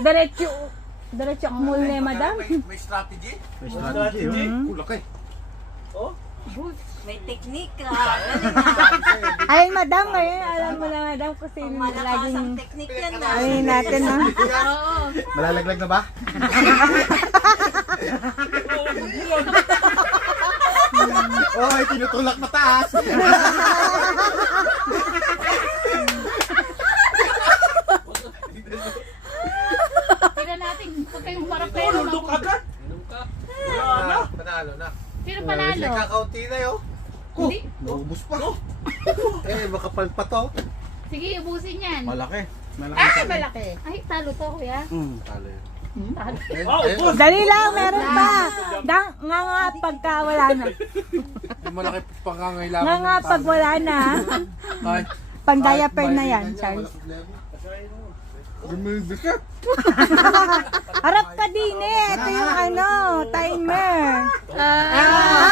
Diretso ang mall ni madam. May strategy? May strategy. Kulak eh. Oh? May teknik ka. Ay madam, ngayon alam mo na madam kung sino Malakas laging ang teknik yan. ayun natin ha. Malalaglag na ba? Oy, tinutulak mataas. Tignan natin, huwag kayong marapero. Look agad. Panalo na. Sino panalo? Kakaunti na yun. Hindi. Naubos pa. Eh, makapal pa to. Sige, ubusin yan. Malaki. Ah, malaki. Ay, talo to, kuya. Talo yun. Talo. Oh, ubos. Dali lang, meron pa. Nga pagka wala na. Yung malaki pangangailangan. Nga pag wala na. Kahit Pang diaper na yan, Charles. Bumibikit. Harap ka din eh. Ito yung ano.